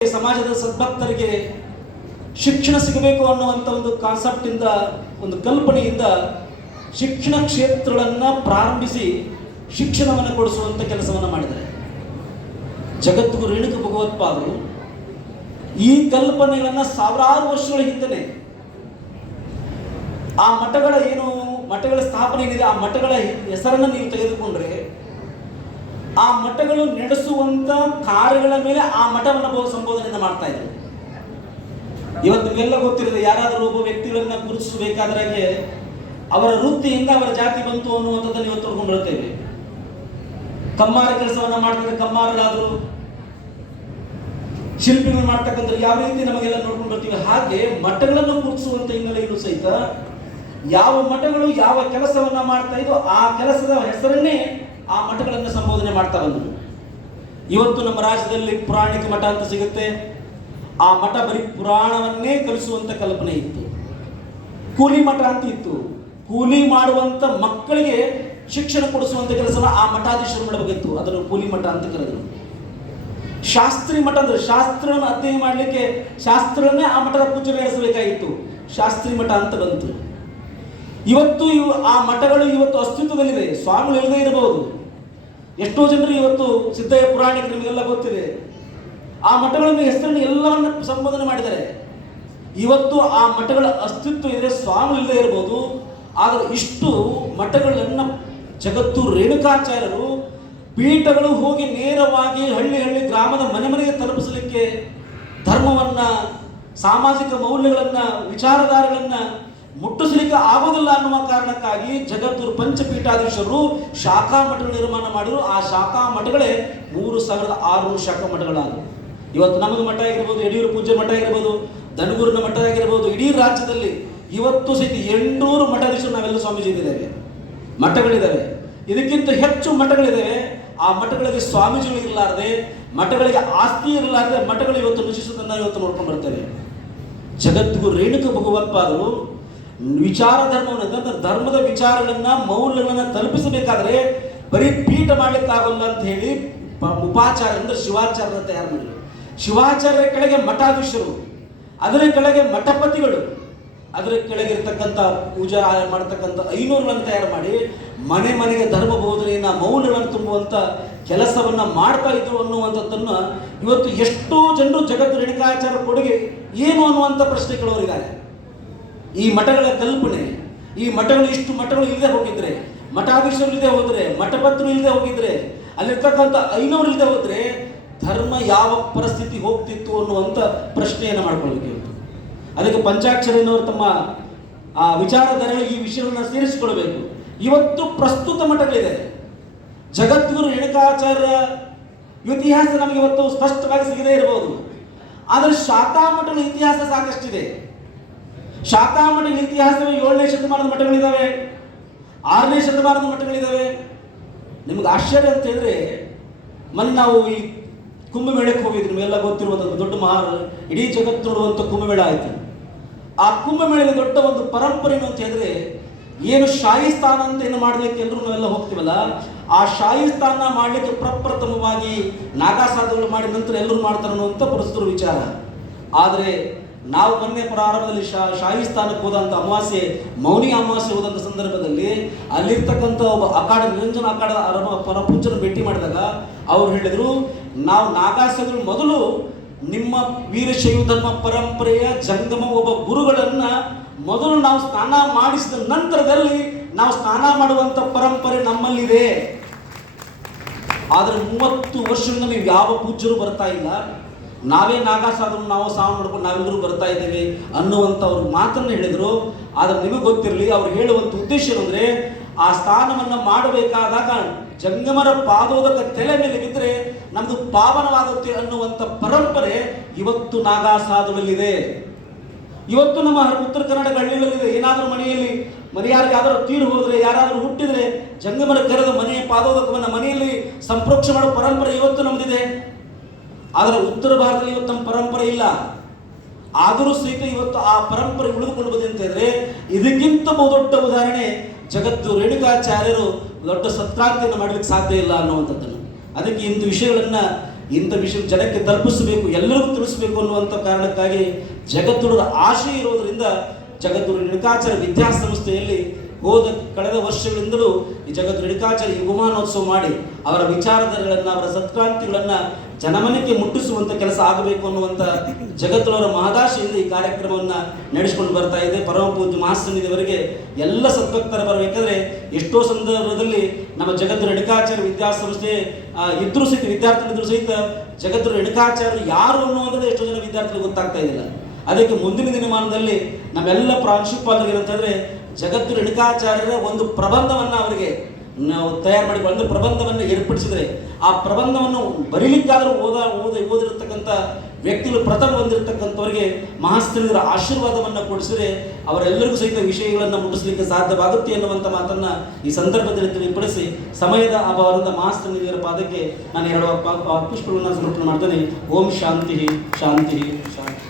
ಸಮಾಜದ ಸದ್ಭಕ್ತರಿಗೆ ಶಿಕ್ಷಣ ಸಿಗಬೇಕು ಅನ್ನುವಂಥ ಒಂದು ಕಾನ್ಸೆಪ್ಟ್ ಇಂದ, ಒಂದು ಕಲ್ಪನೆಯಿಂದ ಶಿಕ್ಷಣ ಕ್ಷೇತ್ರಗಳನ್ನು ಪ್ರಾರಂಭಿಸಿ ಶಿಕ್ಷಣವನ್ನು ಕೊಡಿಸುವಂಥ ಕೆಲಸವನ್ನು ಮಾಡಿದ್ದಾರೆ. ಜಗದ್ಗುರು ರೇಣುಕ ಭಗವತ್ಪಾದರು ಈ ಕಲ್ಪನೆಗಳನ್ನು ಸಾವಿರಾರು ವರ್ಷಗಳ ಹಿಂದೆ ಆ ಮಠಗಳ ಏನು ಮಠಗಳ ಸ್ಥಾಪನೆ ಏನಿದೆ ಆ ಮಠಗಳ ಹೆಸರನ್ನು ನೀವು ತೆಗೆದುಕೊಂಡ್ರೆ ಆ ಮಠಗಳು ನಡೆಸುವಂತ ಕಾರ್ಯಗಳ ಮೇಲೆ ಆ ಮಠವನ್ನು ಸಂಬೋಧನೆಯನ್ನು ಮಾಡ್ತಾ ಇದ್ರು. ಇವತ್ತು ಎಲ್ಲ ಗೊತ್ತಿರೋದು ಯಾರಾದರೂ ಒಬ್ಬ ವ್ಯಕ್ತಿಗಳನ್ನ ಗುರುತಿಸಬೇಕಾದ್ರೆ ಅವರ ವೃತ್ತಿಯಿಂದ ಅವರ ಜಾತಿ ಬಂತು ಅನ್ನುವಂಥದ್ದನ್ನು ಇವತ್ತು ತಿಳ್ಕೊಂಡು ಬರ್ತೇವೆ ಕಮ್ಮಾರ ಕೆಲಸವನ್ನ ಮಾಡ್ತಾರೆ ಕಮ್ಮಾರರಾದರು, ಶಿಲ್ಪಿಗಳು ಮಾಡ್ತಕ್ಕಂಥ ಯಾವ ರೀತಿ ನಮಗೆಲ್ಲ ನೋಡ್ಕೊಂಡು ಬರ್ತೀವಿ? ಹಾಗೆ ಮಠಗಳನ್ನು ಗುರುತಿಸುವಂತ ಹಿನ್ನೆಲೆಯಲ್ಲೂ ಸಹಿತ ಯಾವ ಮಠಗಳು ಯಾವ ಕೆಲಸವನ್ನ ಮಾಡ್ತಾ ಇದೋ ಆ ಕೆಲಸದ ಹೆಸರನ್ನೇ ಆ ಮಠಗಳನ್ನು ಸಂಬೋಧನೆ ಮಾಡ್ತಾ ಬಂದರು. ಇವತ್ತು ನಮ್ಮ ರಾಜ್ಯದಲ್ಲಿ ಪುರಾಣಿಕ ಮಠ ಅಂತ ಸಿಗುತ್ತೆ. ಆ ಮಠ ಬರೀ ಪುರಾಣವನ್ನೇ ಕಲಿಸುವಂತ ಕಲ್ಪನೆ ಇತ್ತು. ಕೂಲಿ ಮಠ ಅಂತ ಇತ್ತು. ಕೂಲಿ ಮಾಡುವಂತ ಮಕ್ಕಳಿಗೆ ಶಿಕ್ಷಣ ಕೊಡಿಸುವಂತ ಕೆಲಸ ಆ ಮಠಾಧೀಶರು ಮಾಡಬೇಕಿತ್ತು ಅದನ್ನು ಕೂಲಿ ಮಠ ಅಂತ ಕರೆದರು. ಶಾಸ್ತ್ರಿ ಮಠ ಅಂದ್ರೆ ಶಾಸ್ತ್ರವನ್ನು ಅಧ್ಯಯನ ಮಾಡಲಿಕ್ಕೆ ಶಾಸ್ತ್ರವನ್ನೇ ಆ ಮಠದ ಪೂಜೆ ನಡೆಸಬೇಕಾಗಿತ್ತು. ಶಾಸ್ತ್ರಿ ಮಠ ಅಂತ ಬಂತು. ಇವತ್ತು ಇವು ಆ ಮಠಗಳು ಇವತ್ತು ಅಸ್ತಿತ್ವದಲ್ಲಿದೆ ಸ್ವಾಮಿಗಳು ಇಲ್ಲದೆ ಇರಬಹುದು. ಎಷ್ಟೋ ಜನರು ಇವತ್ತು ಸಿದ್ಧಯ್ಯ ಪುರಾಣಿಕರು ನಿಮಗೆಲ್ಲ ಗೊತ್ತಿದೆ. ಆ ಮಠಗಳನ್ನು ಹೆಸರನ್ನು ಎಲ್ಲವನ್ನ ಸಂಬೋಧನೆ ಮಾಡಿದ್ದಾರೆ. ಇವತ್ತು ಆ ಮಠಗಳ ಅಸ್ತಿತ್ವ ಇದ್ರೆ ಸ್ವಾಮಿ ಇಲ್ಲದೆ ಇರಬಹುದು ಆದರೆ ಇಷ್ಟು ಮಠಗಳನ್ನ ಜಗತ್ತು ರೇಣುಕಾಚಾರ್ಯರು ಪೀಠಗಳು ಹೋಗಿ ನೇರವಾಗಿ ಹಳ್ಳಿ ಹಳ್ಳಿ ಗ್ರಾಮದ ಮನೆ ಮನೆಗೆ ತಲುಪಿಸಲಿಕ್ಕೆ ಧರ್ಮವನ್ನ, ಸಾಮಾಜಿಕ ಮೌಲ್ಯಗಳನ್ನ, ವಿಚಾರಧಾರೆಗಳನ್ನ ಮುಟ್ಟಿಸಲಿಕ್ಕೆ ಆಗೋದಿಲ್ಲ ಅನ್ನುವ ಕಾರಣಕ್ಕಾಗಿ ಜಗದ್ಗುರು ಪಂಚಪೀಠಾಧೀಶರು ಶಾಖಾ ಮಠಗಳು ನಿರ್ಮಾಣ ಮಾಡಿದ್ರು. ಆ ಶಾಖಾ ಮಠಗಳೇ ಮೂರು ಸಾವಿರದ ಆರುನೂರು ಶಾಖಾ ಮಠಗಳಾದವು. ಇವತ್ತು ನಮಗೆ ಮಠ ಆಗಿರ್ಬೋದು ಯಡಿಯೂರು ಪೂಜೆ ಮಠ ಆಗಿರ್ಬೋದು ದನಗೂರಿನ ಮಠ ಆಗಿರ್ಬೋದು, ಇಡೀ ರಾಜ್ಯದಲ್ಲಿ ಇವತ್ತು ಸಹಿತ ಎಂಟುನೂರು ಮಠಾಧೀಶರು ನಾವೆಲ್ಲ ಸ್ವಾಮೀಜಿ ಇದ್ದೇವೆ. ಮಠಗಳಿದ್ದಾವೆ. ಇದಕ್ಕಿಂತ ಹೆಚ್ಚು ಮಠಗಳಿದ್ದಾವೆ ಆ ಮಠಗಳಿಗೆ ಸ್ವಾಮೀಜಿಗಳು ಇರಲಾರದೆ, ಮಠಗಳಿಗೆ ಆಸ್ತಿ ಇರಲಾರದೆ ಮಠಗಳು ಇವತ್ತು ನಶಿಸುವುದನ್ನು ಇವತ್ತು ನೋಡ್ಕೊಂಡು ಬರ್ತೇವೆ ಜಗದ್ಗುರು ರೇಣುಕ ಭಗವತ್ಪಾದರು ವಿಚಾರ ಧರ್ಮವನ್ನು ಯಾಕಂದ್ರೆ ಧರ್ಮದ ವಿಚಾರಗಳನ್ನ ಮೌಲ್ಯಗಳನ್ನ ತಲುಪಿಸಬೇಕಾದ್ರೆ ಬರೀ ಪೀಠ ಮಾಡ್ಲಿಕ್ಕಾಗಲ್ಲ ಅಂತ ಹೇಳಿ ಉಪಾಚಾರ ಅಂದ್ರೆ ಶಿವಾಚಾರ್ಯ ತಯಾರು ಮಾಡಿದ್ರು. ಶಿವಾಚಾರ್ಯರ ಕೆಳಗೆ ಮಠಾಧೀಶರು, ಅದರ ಕೆಳಗೆ ಮಠಪತಿಗಳು, ಅದರ ಕೆಳಗೆ ಇರ್ತಕ್ಕಂಥ ಪೂಜಾ ಮಾಡತಕ್ಕಂಥ ಐನೂರುಗಳನ್ನು ತಯಾರು ಮಾಡಿ ಮನೆ ಮನೆಗೆ ಧರ್ಮ ಬೋಧನೆಯನ್ನ ಮೌಲ್ಯಗಳನ್ನು ತುಂಬುವಂತ ಕೆಲಸವನ್ನ ಮಾಡ್ತಾ ಇದ್ರು ಅನ್ನುವಂಥದ್ದನ್ನ ಇವತ್ತು ಎಷ್ಟೋ ಜನರು ಜಗತ್ತು ರೇಣುಕಾಚಾರ ಕೊಡುಗೆ ಏನು ಅನ್ನುವಂಥ ಪ್ರಶ್ನೆ ಕೇಳೋರಿದ್ದಾರೆ. ಈ ಮಠಗಳ ಕಲ್ಪನೆ, ಈ ಮಠಗಳು ಇಷ್ಟು ಮಠಗಳು ಇಲ್ಲದೆ ಹೋಗಿದ್ರೆ, ಮಠಾಧೀಶರು ಇಲ್ಲದೆ ಹೋದರೆ ಮಠಪತ್ರು ಇಲ್ಲದೆ ಹೋಗಿದ್ರೆ, ಅಲ್ಲಿರ್ತಕ್ಕಂಥ ಐನವರು ಇಲ್ಲದೆ ಹೋದರೆ ಧರ್ಮ ಯಾವ ಪರಿಸ್ಥಿತಿ ಹೋಗ್ತಿತ್ತು ಅನ್ನುವಂಥ ಪ್ರಶ್ನೆಯನ್ನು ಮಾಡ್ಕೊಳ್ಬೇಕು ಇವತ್ತು ಅದಕ್ಕೆ ಪಂಚಾಕ್ಷರನವರು ತಮ್ಮ ಆ ವಿಚಾರಧಾರೆಗಳು ಈ ವಿಷಯವನ್ನು ಸೇರಿಸಿಕೊಳ್ಬೇಕು. ಇವತ್ತು ಪ್ರಸ್ತುತ ಮಠಗಳಿದೆ. ಜಗದ್ಗುರು ರೇಣುಕಾಚಾರ್ಯ ಇತಿಹಾಸ ನಮಗೆ ಇವತ್ತು ಸ್ಪಷ್ಟವಾಗಿ ಸಿಗದೇ ಇರಬಹುದು ಆದರೆ ಶಾಖಾ ಮಠದ ಇತಿಹಾಸ ಸಾಕಷ್ಟಿದೆ. ಶಾಖಾ ಇತಿಹಾಸದಲ್ಲಿ ಏಳನೇ ಶತಮಾನದ ಮಠಗಳಿದ್ದಾವೆ ಆರನೇ ಶತಮಾನದ ಮಠಗಳಿದ್ದಾವೆ ನಿಮ್ಗೆ ಆಶ್ಚರ್ಯ ಅಂತ ಹೇಳಿದ್ರೆ, ಮೊನ್ನೆ ನಾವು ಈ ಕುಂಭಮೇಳಕ್ಕೆ ಹೋಗಿದ್ವಿ. ನಿಮಗೆಲ್ಲ ಗೊತ್ತಿರುವಂಥದ್ದು ದೊಡ್ಡ ಮಹಾ, ಇಡೀ ಜಗತ್ತು ನೋಡುವಂಥ ಕುಂಭಮೇಳ ಆಯಿತು. ಆ ಕುಂಭಮೇಳದ ದೊಡ್ಡ ಒಂದು ಪರಂಪರೆ ಅಂತ ಹೇಳಿದ್ರೆ, ಏನು ಶಾಹಿ ಸ್ಥಾನ ಅಂತ ಏನು ಮಾಡಲಿಕ್ಕೆ ಎಲ್ಲರೂ ನಾವೆಲ್ಲ ಹೋಗ್ತೀವಲ್ಲ, ಆ ಶಾಹಿ ಸ್ಥಾನ ಮಾಡಲಿಕ್ಕೆ ಪ್ರಪ್ರಥಮವಾಗಿ ನಾಗಾಸಾಧುಗಳು ಮಾಡಿದ ನಂತರ ಎಲ್ಲರೂ ಮಾಡ್ತಾರೆ ಅನ್ನುವಂಥ ಪ್ರಸ್ತುತ ವಿಚಾರ. ಆದರೆ ನಾವು ಮೊನ್ನೆ ಪ್ರಾರಂಭದಲ್ಲಿ ಶಾ, ಶಾಹಿ ಸ್ಥಾನಕ್ಕೆ ಹೋದಂಥ ಅಮಾವಾಸ್ಯೆ, ಮೌನಿ ಅಮಾವಾಸ್ಯೆ ಹೋದಂಥ ಸಂದರ್ಭದಲ್ಲಿ ಅಲ್ಲಿರ್ತಕ್ಕಂಥ ಒಬ್ಬ ಅಖಾಡ, ನಿರಂಜನ ಅಖಾಡದ ಅರಮ ಪರಪುಂಚನ ಭೇಟಿ ಮಾಡಿದಾಗ ಅವ್ರು ಹೇಳಿದರು, ನಾವು ನಾಗಾಸಾಧುಗಳು ಮೊದಲು ನಿಮ್ಮ ವೀರಶೈವ ಧರ್ಮ ಪರಂಪರೆಯ ಜಂಗಮ ಒಬ್ಬ ಗುರುಗಳನ್ನ ಮೊದಲು ನಾವು ಸ್ನಾನ ಮಾಡಿಸಿದ ನಂತರದಲ್ಲಿ ನಾವು ಸ್ನಾನ ಮಾಡುವಂತ ಪರಂಪರೆ ನಮ್ಮಲ್ಲಿದೆ. ಆದರೆ ಮೂವತ್ತು ವರ್ಷದಿಂದ ನೀವು ಯಾವ ಪೂಜ್ಯರು ಬರ್ತಾ ಇಲ್ಲ. ನಾವೇ ನಾಗಾಸಾದ್ರು ನಾವು ಸಾವು ನೋಡ್ಕೊಂಡು ನಾವೆಲ್ಲರೂ ಬರ್ತಾ ಇದ್ದೇವೆ ಅನ್ನುವಂಥ ಅವ್ರ ಮಾತನ್ನು ಹೇಳಿದರು. ಆದರೆ ನಿಮಗೆ ಗೊತ್ತಿರಲಿ, ಅವ್ರು ಹೇಳುವಂಥ ಉದ್ದೇಶ ಏನಂದರೆ, ಆ ಸ್ಥಾನವನ್ನು ಮಾಡಬೇಕಾದಾಗ ಜಂಗಮರ ಪಾದೋದಕ ತಲೆ ಮೇಲೆ ಬಿದ್ದರೆ ನಮ್ದು ಪಾವನವಾಗುತ್ತೆ ಅನ್ನುವಂಥ ಪರಂಪರೆ ಇವತ್ತು ನಾಗಾಸಾಧುಗಳಲ್ಲಿದೆ ಇವತ್ತು ನಮ್ಮ ಉತ್ತರ ಕನ್ನಡ ಹಳ್ಳಿಗಳಲ್ಲಿದೆ ಏನಾದರೂ ಮನೆಯಲ್ಲಿ ಮನೆ ಯಾರಿಗಾದರೂ ತೀರು ಹೋದರೆ, ಯಾರಾದರೂ ಹುಟ್ಟಿದರೆ ಜಂಗಮರ ಕರೆದು ಮನೆಯ ಪಾದೋದಕವನ್ನು ಮನೆಯಲ್ಲಿ ಸಂಪ್ರೋಕ್ಷ ಮಾಡೋ ಪರಂಪರೆ ಇವತ್ತು ನಮ್ದಿದೆ. ಆದರೆ ಉತ್ತರ ಭಾರತದಲ್ಲಿ ಇವತ್ತು ನಮ್ಮ ಪರಂಪರೆ ಇಲ್ಲ. ಆದರೂ ಸಹಿತ ಇವತ್ತು ಆ ಪರಂಪರೆ ಉಳಿದುಕೊಂಡು ಬಂದಿದೆ ಅಂತ ಹೇಳಿದ್ರೆ ಇದಕ್ಕಿಂತ ಬಹುದೊಡ್ಡ ಉದಾಹರಣೆ ಜಗತ್ತು ರೇಣುಕಾಚಾರ್ಯರು ದೊಡ್ಡ ಸತ್ರಾಂತಿಯನ್ನು ಮಾಡಲಿಕ್ಕೆ ಸಾಧ್ಯ ಇಲ್ಲ ಅನ್ನುವಂಥದ್ದನ್ನು. ಅದಕ್ಕೆ ಇಂಥ ವಿಷಯಗಳನ್ನು, ಇಂಥ ವಿಷಯ ಜನಕ್ಕೆ ತಲುಪಿಸಬೇಕು, ಎಲ್ಲರಿಗೂ ತಿಳಿಸಬೇಕು ಅನ್ನುವಂಥ ಕಾರಣಕ್ಕಾಗಿ ಜಗದ್ಗುರುರ ಆಶೆ ಇರೋದರಿಂದ ಜಗದ್ಗುರು ರೇಣುಕಾಚಾರ್ಯ ವಿದ್ಯಾಸಂಸ್ಥೆಯಲ್ಲಿ ಹೋದ ಕಳೆದ ವರ್ಷಗಳಿಂದಲೂ ಈ ಜಗತ್ತು ರೇಣುಕಾಚಾರ್ಯ ಯುಗಮಾನೋತ್ಸವ ಮಾಡಿ ಅವರ ವಿಚಾರಧಾರೆಗಳನ್ನು, ಅವರ ಸತ್ಕ್ರಾಂತಿಗಳನ್ನು ಜನಮನಕ್ಕೆ ಮುಟ್ಟಿಸುವಂತ ಕೆಲಸ ಆಗಬೇಕು ಅನ್ನುವಂಥ ಜಗತ್ತಿನವರ ಮಹದಾಶೆಯಿಂದ ಈ ಕಾರ್ಯಕ್ರಮವನ್ನ ನಡೆಸಿಕೊಂಡು ಬರ್ತಾ ಇದೆ. ಪರಮ ಪೂಜ್ಯ ಮಹಾಸನ್ನಿಧಿಯವರಿಗೆ ಎಲ್ಲ ಸದ್ಭಕ್ತರ ಬರಬೇಕಾದ್ರೆ ಎಷ್ಟೋ ಸಂದರ್ಭದಲ್ಲಿ ನಮ್ಮ ಜಗತ್ತು ರೇಣುಕಾಚಾರ್ಯ ವಿದ್ಯಾಸಂಸ್ಥೆ ಇದ್ರೂ ಸಹಿತ ವಿದ್ಯಾರ್ಥಿಗಳಿದ್ರು ಸಹಿತ ಜಗತ್ತು ರೇಣುಕಾಚಾರ್ಯರು ಯಾರು ಅನ್ನುವಂಥದ್ದು ಎಷ್ಟೋ ಜನ ವಿದ್ಯಾರ್ಥಿಗಳು ಗೊತ್ತಾಗ್ತಾ ಇದ್ದಿಲ್ಲ. ಅದಕ್ಕೆ ಮುಂದಿನ ದಿನಮಾನದಲ್ಲಿ ನಮ್ಮೆಲ್ಲ ಪ್ರಾಂಶುಪಾಲರು ಏನಂತಂದ್ರೆ ಜಗತ್ತು ರೇಣುಕಾಚಾರ್ಯರ ಒಂದು ಪ್ರಬಂಧವನ್ನ ಅವರಿಗೆ ನಾವು ತಯಾರು ಮಾಡಿ, ಒಂದು ಪ್ರಬಂಧವನ್ನು ಏರ್ಪಡಿಸಿದರೆ ಆ ಪ್ರಬಂಧವನ್ನು ಬರೀಲಿಕ್ಕಾದರೂ ಓದ ಓದ, ಓದಿರತಕ್ಕಂಥ ವ್ಯಕ್ತಿಗಳು ಪ್ರಥಮ ಹೊಂದಿರತಕ್ಕಂಥವರಿಗೆ ಮಹಾಸ್ತ್ರೀಯರ ಆಶೀರ್ವಾದವನ್ನು ಕೊಡಿಸಿದರೆ ಅವರೆಲ್ಲರಿಗೂ ಸಹಿತ ವಿಷಯಗಳನ್ನು ಮುಟ್ಟಿಸಲಿಕ್ಕೆ ಸಾಧ್ಯವಾಗುತ್ತೆ ಎನ್ನುವಂಥ ಮಾತನ್ನು ಈ ಸಂದರ್ಭದಲ್ಲಿ ತಿಳಿಪಡಿಸಿ ಸಮಯದ ಅಭಾವದಿಂದ ಮಹಾಸ್ತ್ರೀಯರ ಪಾದಕ್ಕೆ ನಾನು ಎರಡು ಪುಷ್ಪಗಳನ್ನು ಸಮರ್ಪಣೆ ಮಾಡ್ತೇನೆ. ಓಂ ಶಾಂತಿ ಶಾಂತಿ ಶಾಂತಿ.